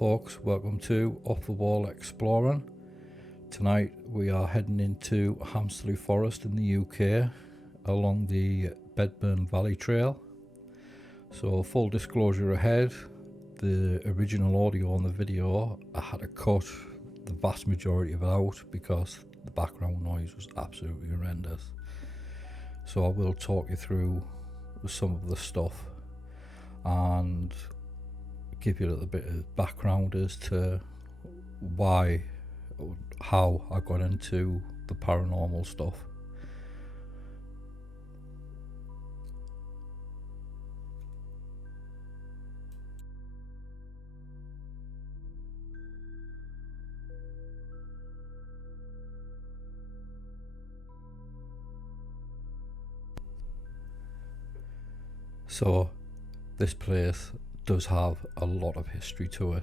folks, welcome to Off the Wall Exploring. Tonight we are heading into Hamsterley Forest in the UK along the Bedburn Valley Trail. So full disclosure ahead, the original audio on the video I had to cut the vast majority of it out because the background noise was absolutely horrendous. So I will talk you through some of the stuff and give you a little bit of background as to how I got into the paranormal stuff. So this place does have a lot of history to it.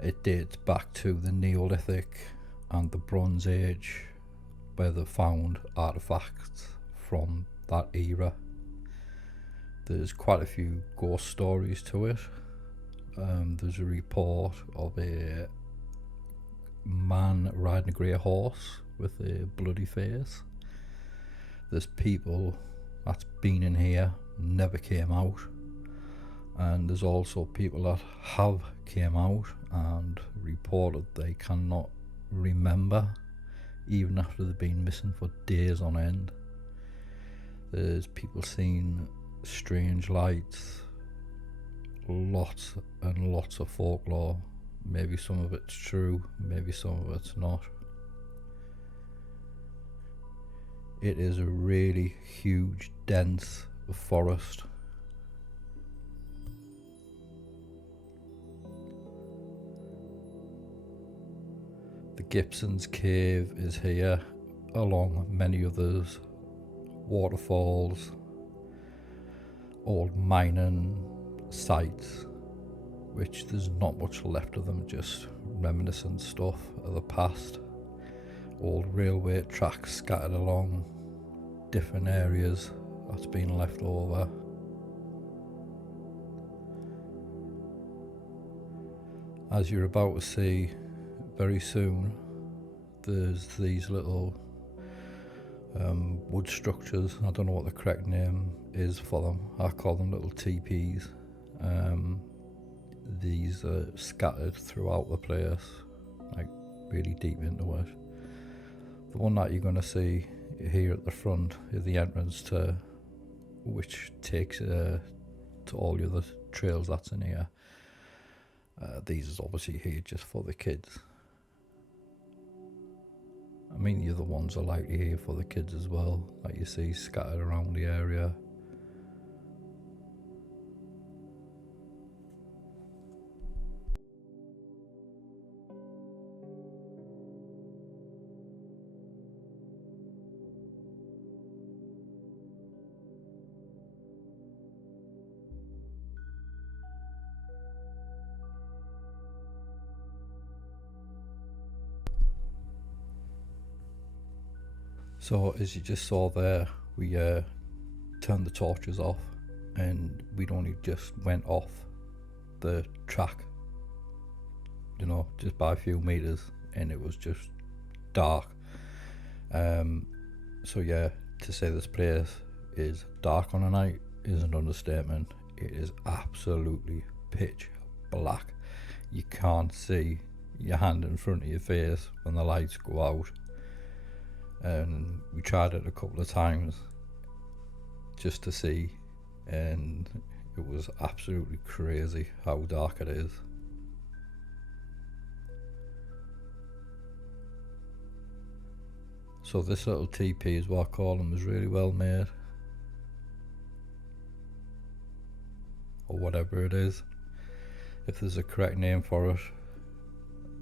It dates back to the Neolithic and the Bronze Age, where they found artifacts from that era. There's quite a few ghost stories to it. There's a report of a man riding a grey horse with a bloody face. There's people that's been in here, never came out. And there's also people that have came out and reported they cannot remember even after they've been missing for days on end. There's people seeing strange lights, lots and lots of folklore. Maybe some of it's true, maybe some of it's not. It is a really huge, dense forest. The Gibson's Cave is here, along many others, waterfalls, old mining sites, which there's not much left of them, just reminiscent stuff of the past. Old railway tracks scattered along different areas that's been left over. As you're about to see very soon, there's these little wood structures. I don't know what the correct name is for them. I call them little teepees. These are scattered throughout the place, like really deep into it. The one that you're going to see here at the front is the entrance to which takes to all the other trails that's in here. These is obviously here just for the kids. I mean, the other ones are likely here for the kids as well, like you see scattered around the area. So as you just saw there, we turned the torches off and we'd only just went off the track, just by a few meters, and it was just dark. So yeah, to say this place is dark on a night is an understatement. It is absolutely pitch black. You can't see your hand in front of your face when the lights go out. And we tried it a couple of times just to see, and it was absolutely crazy how dark it is. So this little teepee, is what I call them, is really well made, or whatever it is. If there's a correct name for it,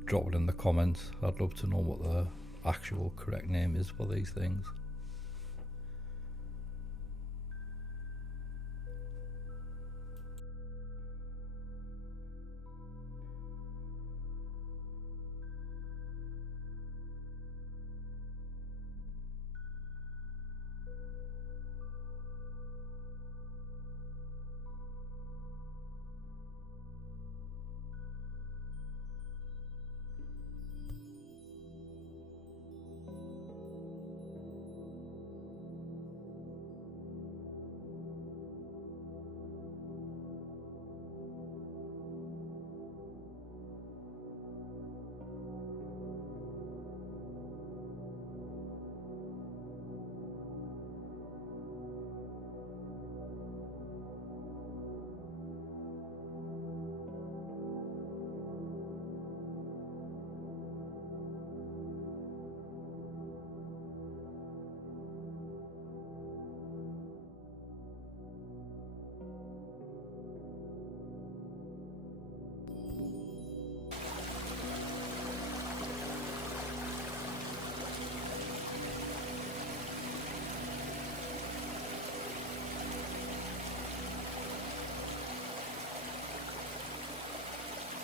drop it in the comments. I'd love to know what the actual correct name is for these things.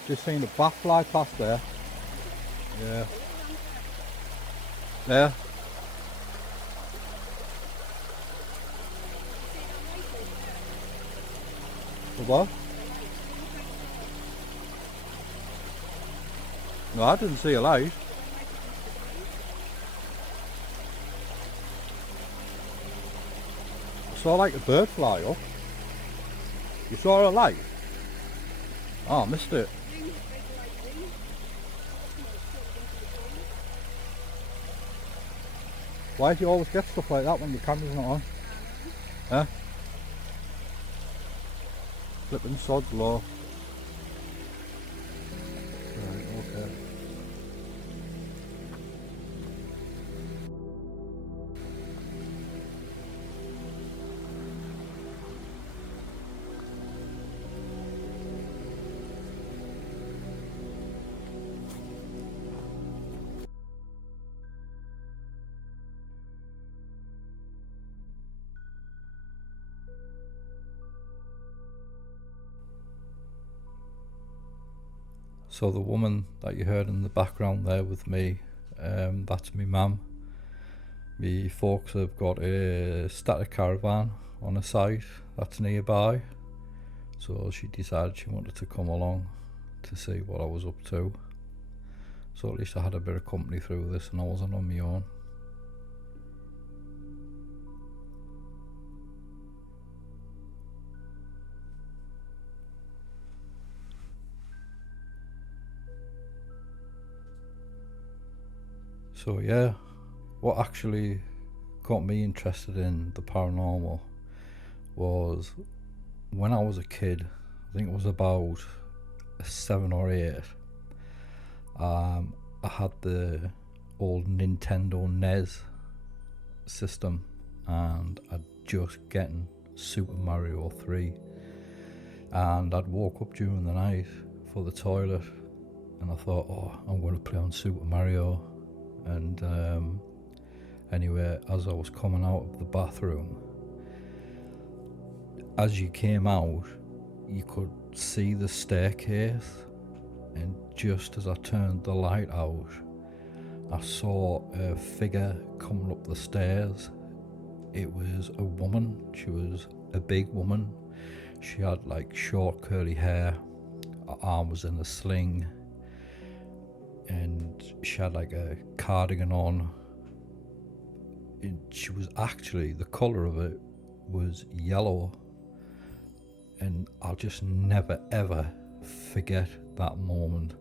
Just seen a bat fly past there. Yeah. There. The what? No, I didn't see a light. I saw like a bird fly up. You saw a light? Oh, I missed it. Why do you always get stuff like that when your camera's not on? Huh? Flipping sod's law. Right, okay. So the woman that you heard in the background there with me, that's me mum. Me folks have got a static caravan on a site that's nearby, so she decided she wanted to come along to see what I was up to. So at least I had a bit of company through this and I wasn't on my own. So yeah, what actually got me interested in the paranormal was when I was a kid. I think it was about 7 or 8. I had the old Nintendo NES system and I'd just gotten Super Mario 3, and I'd woke up during the night for the toilet and I thought, oh, I'm going to play on Super Mario. And anyway, as I was coming out of the bathroom, as you came out, you could see the staircase, and just as I turned the light out, I saw a figure coming up the stairs. It was a woman. She was a big woman. She had like short curly hair, her arm was in a sling, and she had like a cardigan on. And she was actually, the colour of it was yellow, and I'll just never ever forget that moment.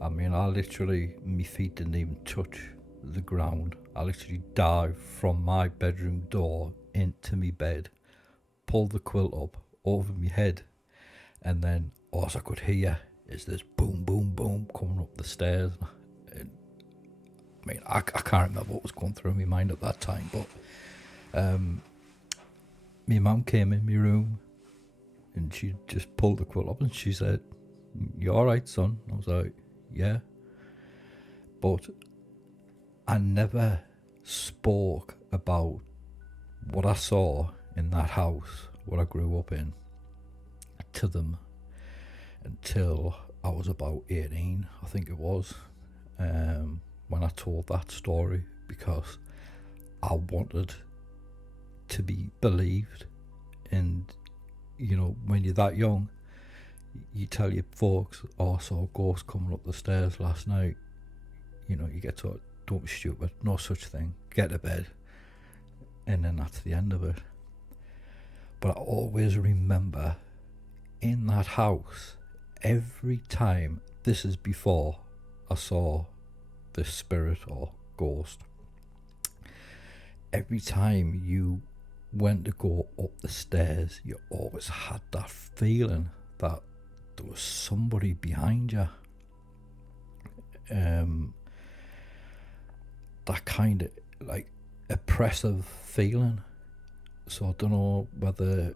I mean, I literally, my feet didn't even touch the ground. I literally dived from my bedroom door into my bed, pulled the quilt up over my head, and then all I could hear is this boom, boom, boom coming up the stairs. And, I mean, I can't remember what was going through my mind at that time, but my mum came in my room and she just pulled the quilt up and she said, "You alright, son?" I was like, "Yeah." But I never spoke about what I saw in that house, what I grew up in, to them until I was about 18, I think it was, when I told that story, because I wanted to be believed. And you know, when you're that young, you tell your folks, "Oh, I saw a ghost coming up the stairs last night." You know, you get told, "Don't be stupid, no such thing, get to bed." And then that's the end of it. But I always remember in that house, every time, this is before I saw this spirit or ghost, every time you went to go up the stairs, you always had that feeling that there was somebody behind you. That kind of like oppressive feeling. So I don't know whether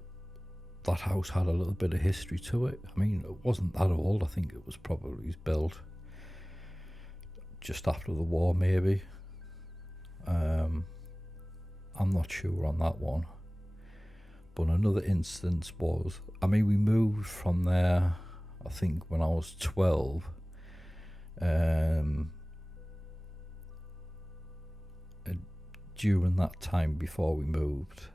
that house had a little bit of history to it. I mean, it wasn't that old. I think it was probably built just after the war, maybe. I'm not sure on that one. But another instance was, I mean, we moved from there I think when I was 12. And during that time before we moved,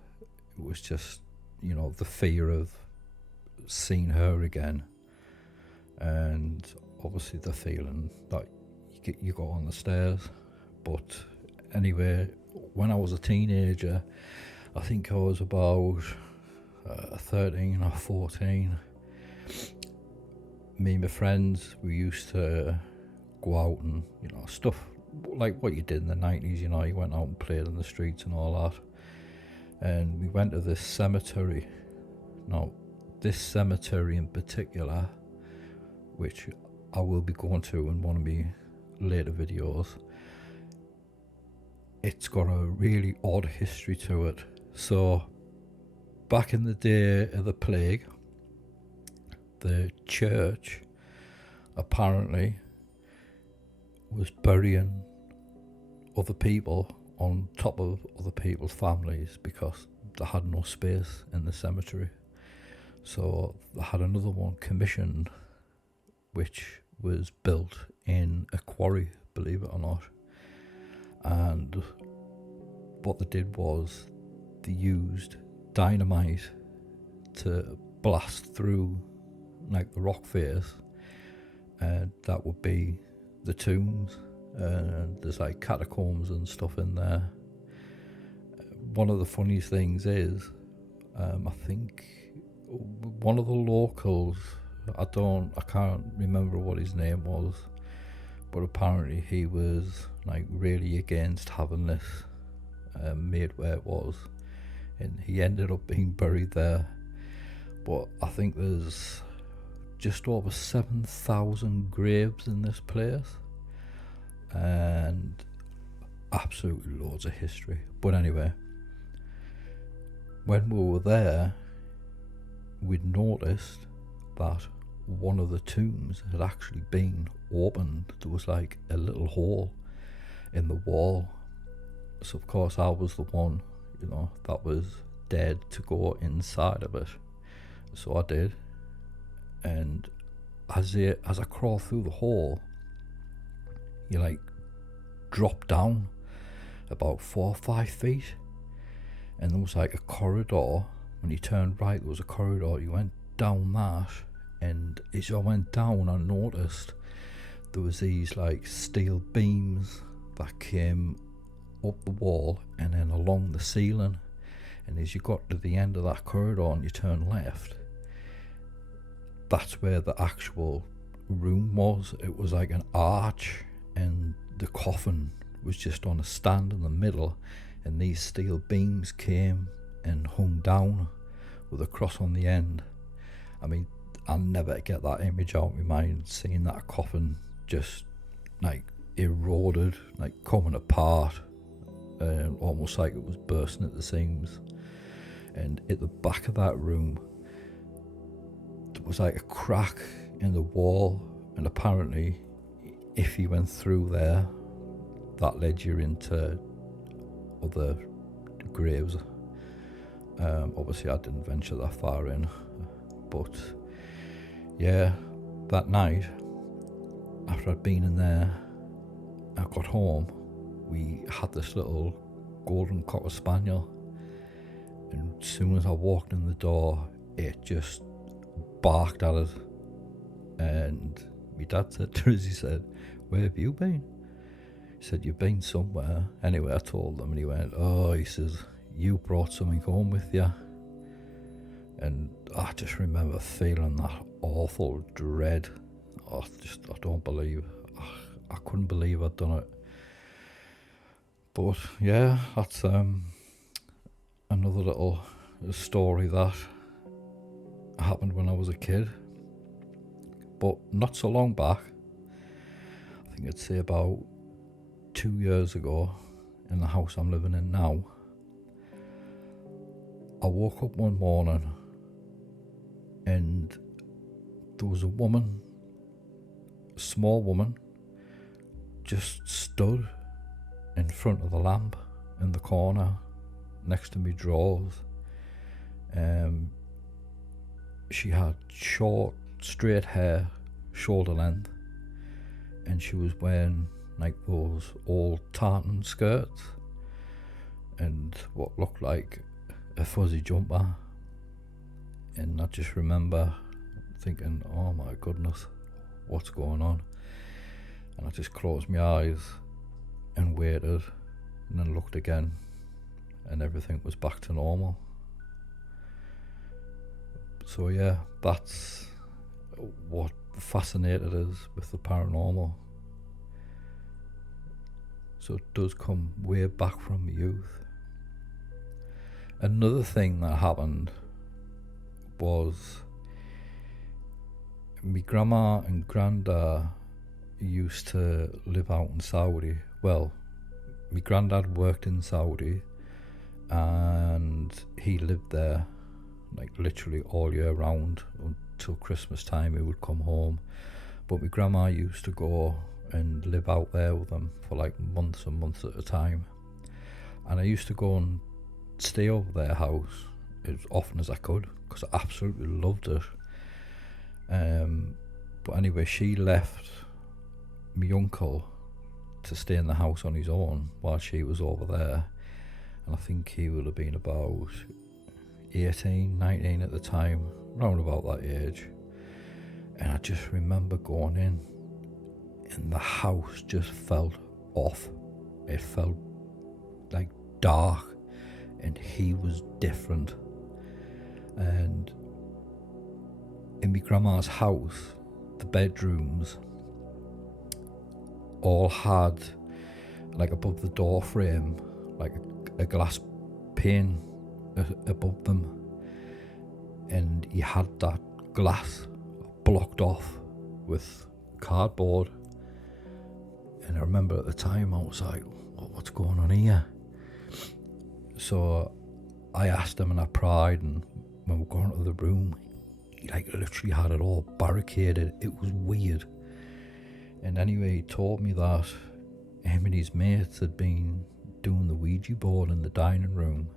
it was just, the fear of seeing her again, and obviously the feeling that you go on the stairs. But anyway, when I was a teenager, I think I was about 13 or 14, me and my friends, we used to go out and, stuff like what you did in the 90s, you went out and played in the streets and all that. And we went to this cemetery. Now, this cemetery in particular, which I will be going to in one of my later videos, it's got a really odd history to it. So, back in the day of the plague, the church apparently was burying other people on top of other people's families because they had no space in the cemetery. So they had another one commissioned, which was built in a quarry, believe it or not. And what they did was they used dynamite to blast through like the rock face, and that would be the tombs, and there's like catacombs and stuff in there. One of the funniest things is, I think one of the locals, I can't remember what his name was, but apparently he was like really against having this made where it was, and he ended up being buried there. But I think there's just over 7,000 graves in this place, and absolutely loads of history. But anyway, when we were there, we'd noticed that one of the tombs had actually been opened. There was like a little hole in the wall. So of course I was the one, that was dead to go inside of it. So I did. And as I crawled through the hole, you like drop down about 4 or 5 feet, and there was like a corridor. When you turned right, there was a corridor. You went down that, and as I went down, I noticed there was these like steel beams that came up the wall and then along the ceiling. And as you got to the end of that corridor and you turned left, that's where the actual room was. It was like an arch, and the coffin was just on a stand in the middle, and these steel beams came and hung down with a cross on the end. I mean, I'll never get that image out of my mind, seeing that coffin just like eroded, like coming apart, almost like it was bursting at the seams. And at the back of that room, there was like a crack in the wall, and apparently if you went through there, that led you into other graves. Obviously I didn't venture that far in, but yeah, that night after I'd been in there, I got home. We had this little golden cocker spaniel, and as soon as I walked in the door, it just barked at it. And my dad said to us, he said, "Where have you been?" He said, "You've been somewhere." Anyway, I told him, and he went, "Oh," he says, "you brought something home with you." And I just remember feeling that awful dread. I couldn't believe I'd done it. But yeah, that's another little story that happened when I was a kid. But not so long back, I think I'd say about 2 years ago, in the house I'm living in now, I woke up one morning and there was a woman, a small woman, just stood in front of the lamp in the corner next to me drawers. She had short straight hair, shoulder length, and she was wearing like those old tartan skirts and what looked like a fuzzy jumper. And I just remember thinking, oh my goodness, what's going on? And I just closed my eyes and waited, and then looked again, and everything was back to normal. So yeah, that's what fascinated us with the paranormal. So it does come way back from my youth. Another thing that happened was my grandma and granddad used to live out in Saudi. Well, my granddad worked in Saudi and he lived there like literally all year round until Christmas time. He would come home, but my grandma used to go and live out there with them for like months and months at a time, and I used to go and stay over their house as often as I could because I absolutely loved it. But anyway, she left my uncle to stay in the house on his own while she was over there, and I think he would have been about 18, 19 at the time, round about that age. And I just remember going in, and the house just felt off. It felt like dark, and he was different. And in my grandma's house, the bedrooms all had, like above the door frame, like a glass pane above them, and he had that glass blocked off with cardboard. And I remember at the time I was like, what's going on here? So I asked him and I pried, and when we were going to the room, he like literally had it all barricaded. It was weird. And anyway, he told me that him and his mates had been doing the Ouija board in the dining room.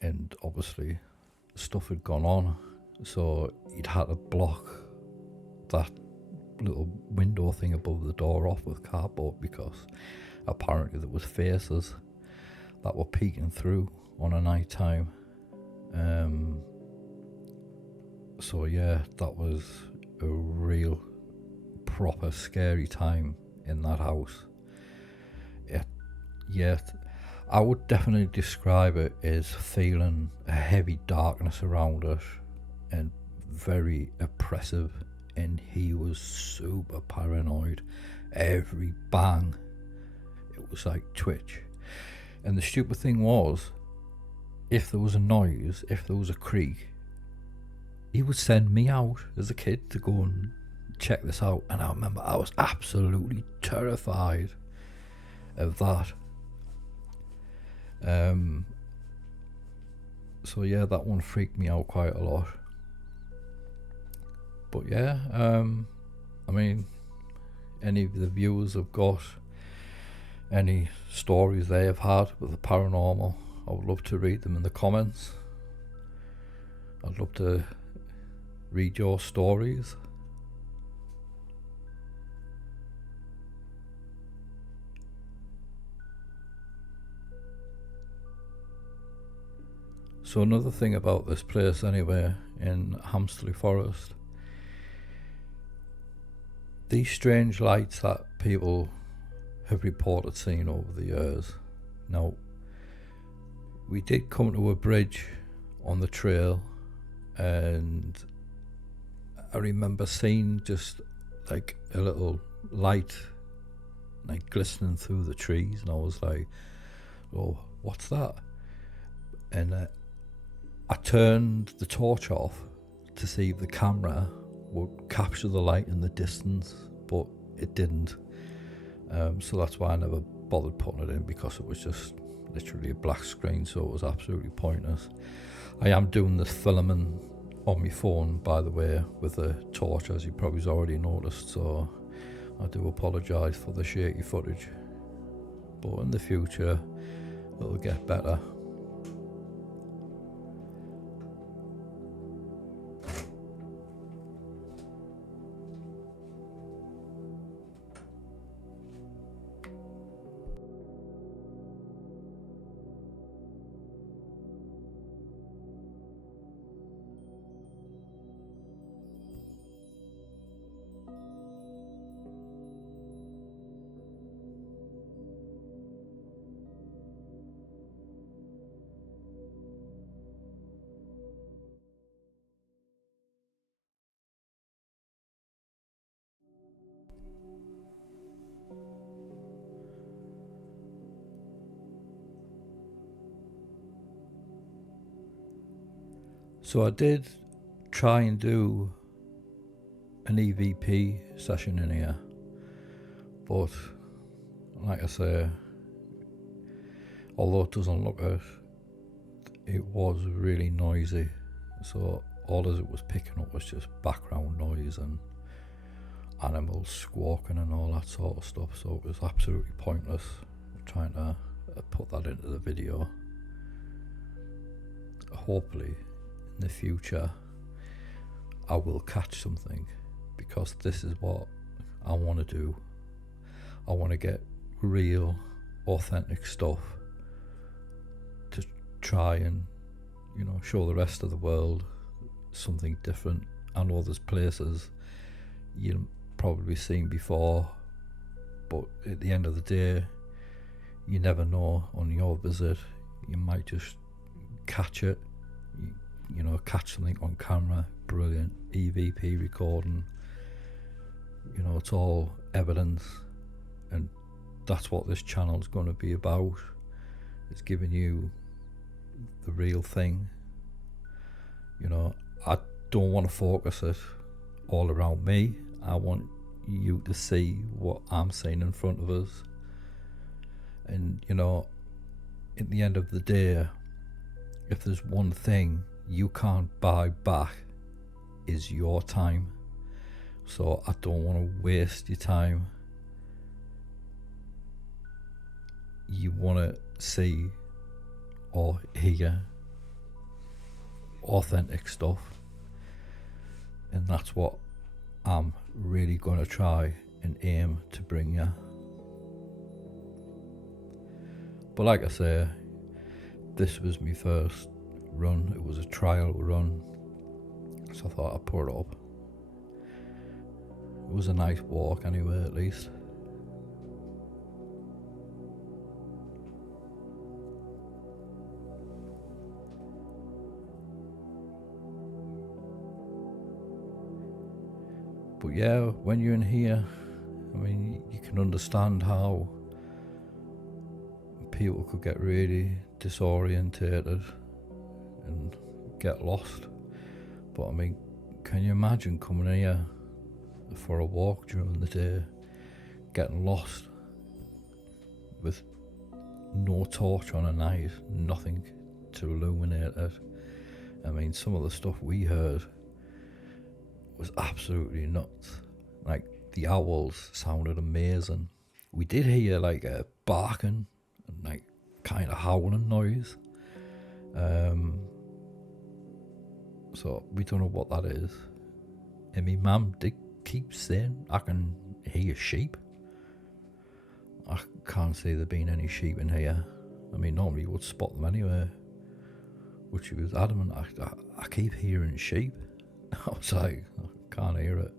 And obviously stuff had gone on, so he'd had to block that little window thing above the door off with cardboard because apparently there was faces that were peeking through on a night time. So yeah, that was a real proper scary time in that house. I would definitely describe it as feeling a heavy darkness around it and very oppressive, and he was super paranoid. Every bang, it was like twitch. And the stupid thing was, if there was a noise, if there was a creak, he would send me out as a kid to go and check this out. And I remember I was absolutely terrified of that. So yeah, that one freaked me out quite a lot. But yeah, I mean, any of the viewers have got any stories they have had with the paranormal, I would love to read them in the comments. I'd love to read your stories. So another thing about this place anyway, in Hamsterley Forest, these strange lights that people have reported seeing over the years. Now, we did come to a bridge on the trail, and I remember seeing just like a little light like glistening through the trees, and I was like, oh, what's that? And I turned the torch off to see if the camera would capture the light in the distance, but it didn't. So that's why I never bothered putting it in, because it was just literally a black screen, so it was absolutely pointless. I am doing this filming on my phone, by the way, with a torch, as you probably already noticed, so I do apologise for the shaky footage, but in the future it'll get better. So I did try and do an EVP session in here, but like I say, although it doesn't look it, it was really noisy. So all as it was picking up was just background noise and animals squawking and all that sort of stuff. So it was absolutely pointless trying to put that into the video. Hopefully in the future I will catch something, because this is what I want to do. I want to get real, authentic stuff to try and, you know, show the rest of the world something different. I know there's places you've probably seen before, but at the end of the day, you never know. On your visit, you might just catch it, you know, catch something on camera. Brilliant EVP recording, you know, it's all evidence, and that's what this channel's going to be about. It's giving you the real thing. You know, I don't want to focus it all around me. I want you to see what I'm seeing in front of us. And, you know, at the end of the day, if there's one thing you can't buy back, is your time. So I don't want to waste your time. You want to see or hear authentic stuff, and that's what I'm really going to try and aim to bring you. But like I say, this was my first run. It was a trial run, so I thought I'd put it up. It was a nice walk anyway, at least. But yeah, when you're in here, I mean, you can understand how people could get really disorientated and get lost. But I mean, can you imagine coming here for a walk during the day, getting lost with no torch on a night, nothing to illuminate it? I mean, some of the stuff we heard was absolutely nuts. Like, the owls sounded amazing. We did hear like a barking and like kind of howling noise. So we don't know what that is. And my mum did keep saying, I can hear sheep. I can't see there being any sheep in here. I mean, normally you would spot them anyway. But she was adamant, I keep hearing sheep. I was like, I can't hear it.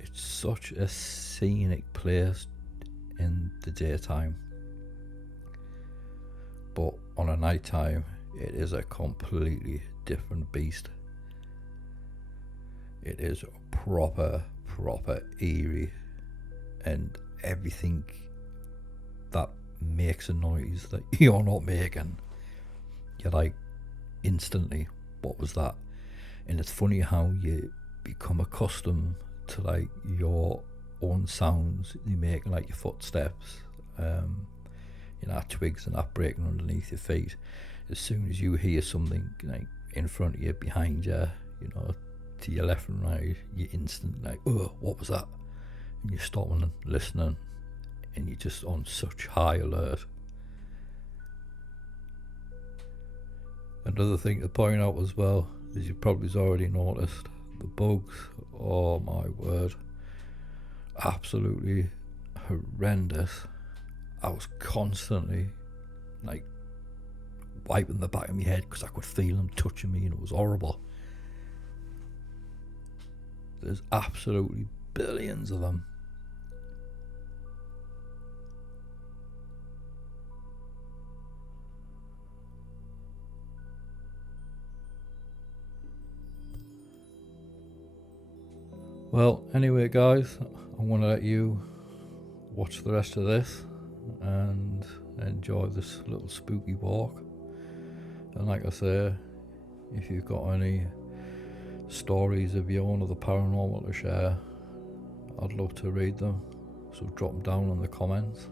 It's such a scenic place in the daytime, but on a night time it is a completely different beast. It is proper eerie, and everything that makes a noise that you're not making, you're like instantly, what was that? And it's funny how you become accustomed to like your own sounds you make, like your footsteps, you know, twigs and that breaking underneath your feet. As soon as you hear something like in front of you, behind you, you know, to your left and right, you're instantly like, oh, what was that? And you're stopping and listening, and you're just on such high alert. Another thing to point out as well, as you probably already noticed, the bugs, oh my word, absolutely horrendous. I was constantly like wiping the back of my head because I could feel them touching me, and it was horrible. There's absolutely billions of them. Well, anyway guys, I'm going to let you watch the rest of this and enjoy this little spooky walk. And like I say, if you've got any stories of your own or the paranormal to share, I'd love to read them, so drop them down in the comments.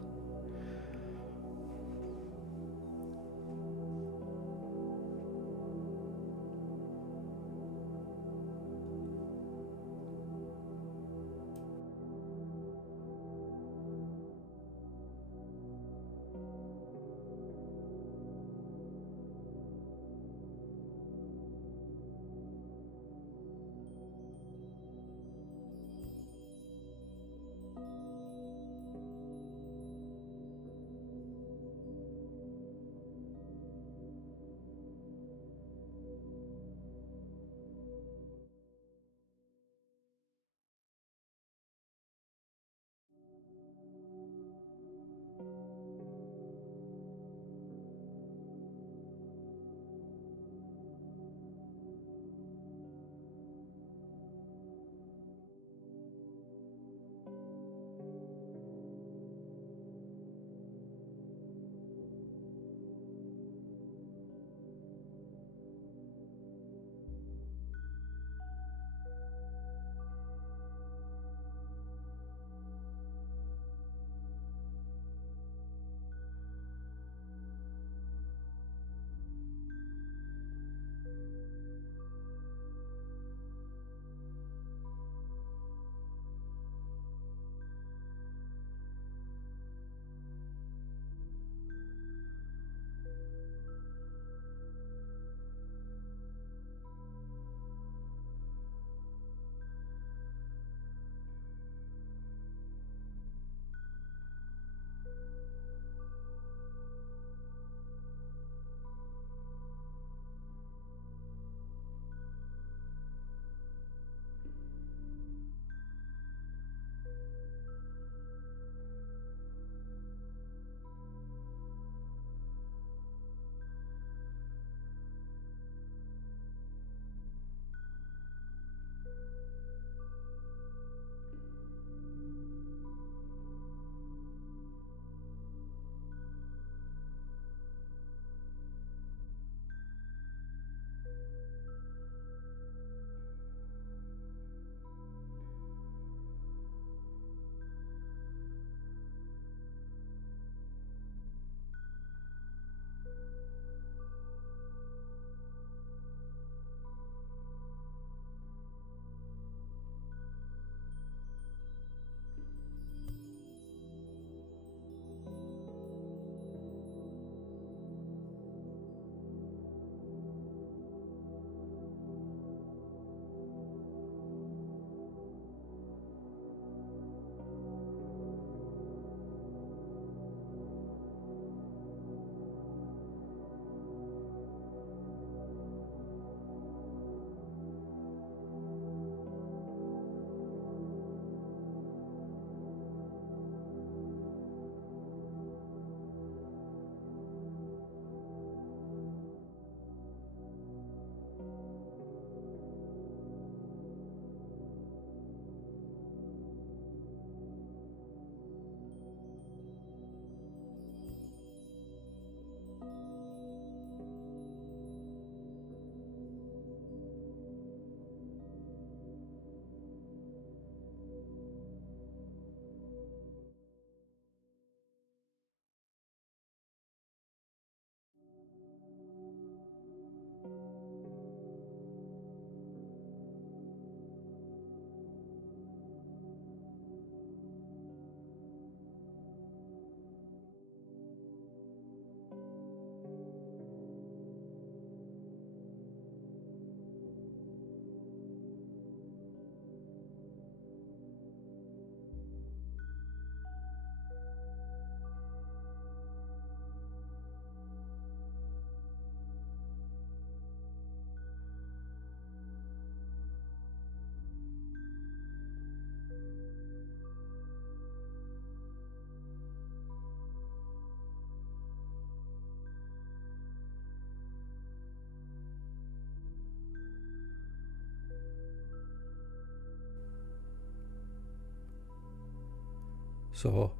So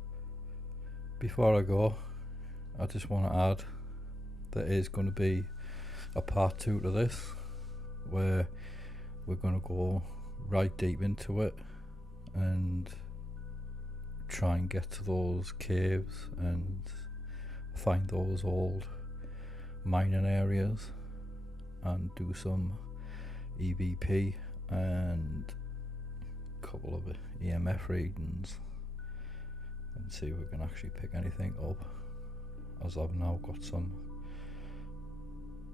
Before I go, I just want to add there is going to be a part 2 to this, where we're going to go right deep into it and try and get to those caves and find those old mining areas and do some EVP and a couple of EMF readings and see if we can actually pick anything up, as I've now got some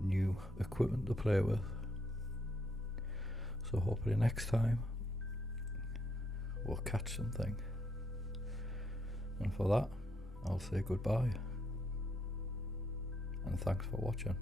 new equipment to play with. So hopefully next time we'll catch something, and for that I'll say goodbye and thanks for watching.